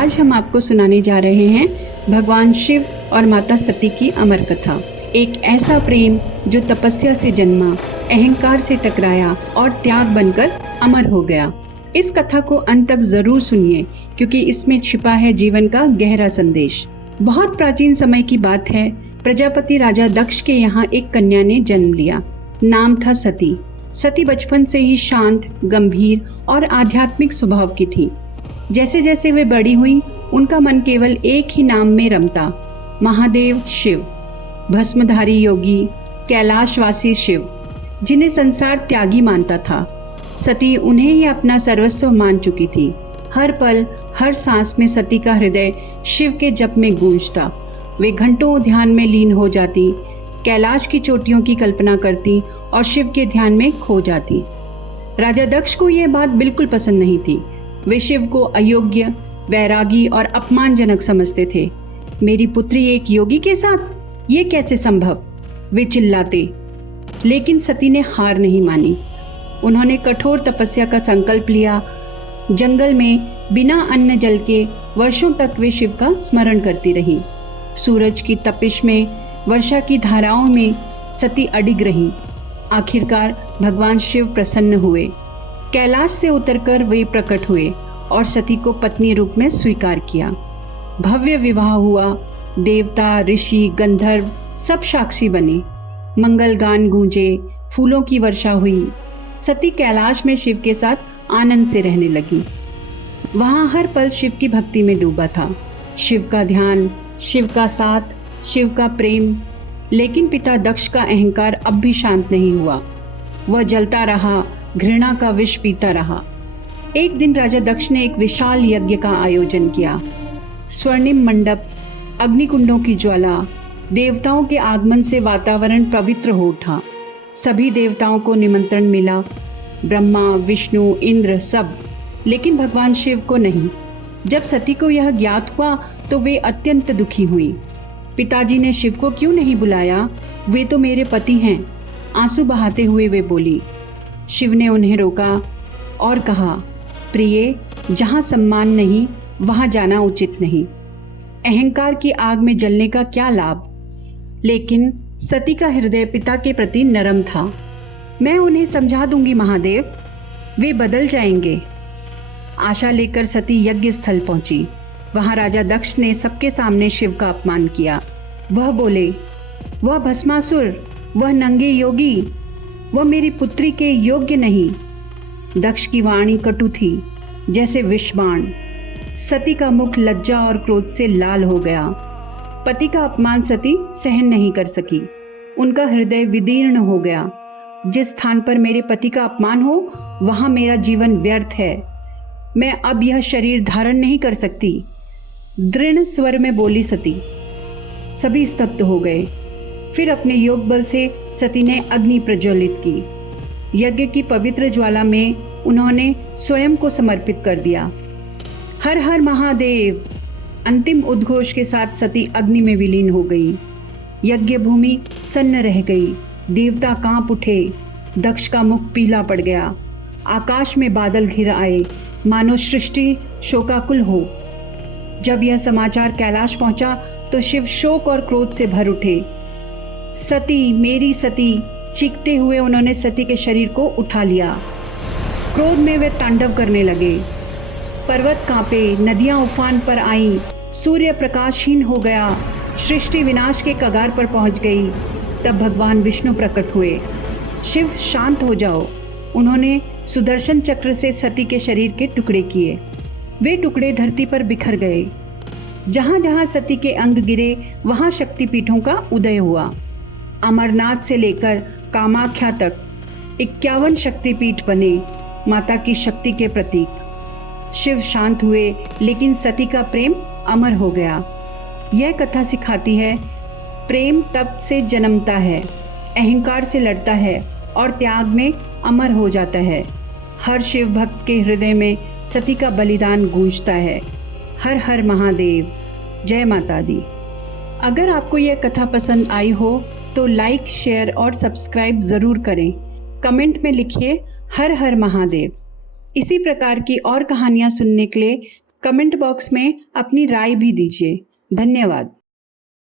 आज हम आपको सुनाने जा रहे हैं भगवान शिव और माता सती की अमर कथा। एक ऐसा प्रेम जो तपस्या से जन्मा, अहंकार से टकराया और त्याग बनकर अमर हो गया। इस कथा को अंत तक जरूर सुनिए क्योंकि इसमें छिपा है जीवन का गहरा संदेश। बहुत प्राचीन समय की बात है। प्रजापति राजा दक्ष के यहाँ एक कन्या ने जन्म लिया। नाम था सती। सती बचपन से ही शांत, गंभीर और आध्यात्मिक स्वभाव की थी। जैसे जैसे वे बड़ी हुई, उनका मन केवल एक ही नाम में रमता, महादेव शिव, भस्मधारी योगी, कैलाशवासी शिव, जिन्हें संसार त्यागी मानता था। सती उन्हें ही अपना सर्वस्व मान चुकी थी। हर पल, हर सांस में सती का हृदय शिव के जप में गूंजता। वे घंटों ध्यान में लीन हो जाती, कैलाश की चोटियों की कल्पना करती और शिव के ध्यान में खो जाती। राजा दक्ष को यह बात बिल्कुल पसंद नहीं थी। वे शिव को अयोग्य, वैरागी और अपमानजनक समझते थे। मेरी पुत्री एक योगी के साथ, ये कैसे संभव? वे चिल्लाते। लेकिन सती ने हार नहीं मानी। उन्होंने कठोर तपस्या का संकल्प लिया। जंगल में बिना अन्न जल के वर्षों तक वे शिव का स्मरण करती रहीं। सूरज की तपिश में, वर्षा की धाराओं में सती अडिग रहीं। आखिरकार भगवान शिव प्रसन्न हुए। कैलाश से उतरकर वे प्रकट हुए और सती को पत्नी रूप में स्वीकार किया। भव्य विवाह हुआ। देवता, ऋषि, गंधर्व सब साक्षी बने। मंगल गान गूंजे, फूलों की वर्षा हुई। सती कैलाश में शिव के साथ आनंद से रहने लगी। वहां हर पल शिव की भक्ति में डूबा था। शिव का ध्यान, शिव का साथ, शिव का प्रेम। लेकिन पिता दक्ष का अहंकार अब भी शांत नहीं हुआ। वह जलता रहा, घृणा का विष पीता रहा। एक दिन राजा दक्ष ने एक विशाल यज्ञ का आयोजन किया। स्वर्णिम मंडप, अग्निकुंडों की ज्वाला, देवताओं के आगमन से वातावरण पवित्र हो उठा। सभी देवताओं को निमंत्रण मिला, ब्रह्मा, विष्णु, इंद्र सब, लेकिन भगवान शिव को नहीं। जब सती को यह ज्ञात हुआ तो वे अत्यंत दुखी हुई। पिताजी ने शिव को क्यों नहीं बुलाया? वे तो मेरे पति हैं। आंसू बहाते हुए वे बोली। शिव ने उन्हें रोका और कहा, प्रिय, जहाँ सम्मान नहीं वहाँ जाना उचित नहीं। अहंकार की आग में जलने का क्या लाभ? लेकिन सती का हृदय पिता के प्रति नरम था। मैं उन्हें समझा दूंगी महादेव, वे बदल जाएंगे। आशा लेकर सती यज्ञ स्थल पहुंची। वहां राजा दक्ष ने सबके सामने शिव का अपमान किया। वह बोले, वह भस्मासुर, वह नंगे योगी, वह मेरी पुत्री के योग्य नहीं। दक्ष की वाणी कटु थी जैसे विषबाण। सती का मुख लज्जा और क्रोध से लाल हो गया। पति का अपमान सती सहन नहीं कर सकी। उनका हृदय विदीर्ण हो गया। जिस स्थान पर मेरे पति का अपमान हो वहां मेरा जीवन व्यर्थ है। मैं अब यह शरीर धारण नहीं कर सकती, दृढ़ स्वर में बोली सती। सभी स्तब्ध हो गए। फिर अपने योग बल से सती ने अग्नि प्रज्वलित की। यज्ञ की पवित्र ज्वाला में उन्होंने स्वयं को समर्पित कर दिया। हर हर महादेव! अंतिम उद्घोष के साथ सती अग्नि में विलीन हो गई। यज्ञ भूमि सन्न रह गई। देवता कांप उठे। दक्ष का मुख पीला पड़ गया। आकाश में बादल घिर आए, मानो सृष्टि शोकाकुल हो। जब यह समाचार कैलाश पहुंचा तो शिव शोक और क्रोध से भर उठे। सती, मेरी सती! चीखते हुए उन्होंने सती के शरीर को उठा लिया। क्रोध में वे तांडव करने लगे। पर्वत कांपे, नदियां उफान पर आईं, सूर्य प्रकाशहीन हो गया, सृष्टि विनाश के कगार पर पहुंच गई। तब भगवान विष्णु प्रकट हुए। शिव, शांत हो जाओ। उन्होंने सुदर्शन चक्र से सती के शरीर के टुकड़े किए। वे टुकड़े धरती पर बिखर गए। जहां जहां सती के अंग गिरे वहां शक्तिपीठों का उदय हुआ। अमरनाथ से लेकर कामाख्या तक 51 शक्तिपीठ बने, माता की शक्ति के प्रतीक। शिव शांत हुए लेकिन सती का प्रेम अमर हो गया। यह कथा सिखाती है, प्रेम तप से जन्मता है, अहंकार से लड़ता है और त्याग में अमर हो जाता है। हर शिव भक्त के हृदय में सती का बलिदान गूंजता है। हर हर महादेव! जय माता दी। अगर आपको यह कथा पसंद आई हो तो लाइक, शेयर और सब्सक्राइब ज़रूर करें। कमेंट में लिखिए हर हर महादेव। इसी प्रकार की और कहानियाँ सुनने के लिए कमेंट बॉक्स में अपनी राय भी दीजिए। धन्यवाद।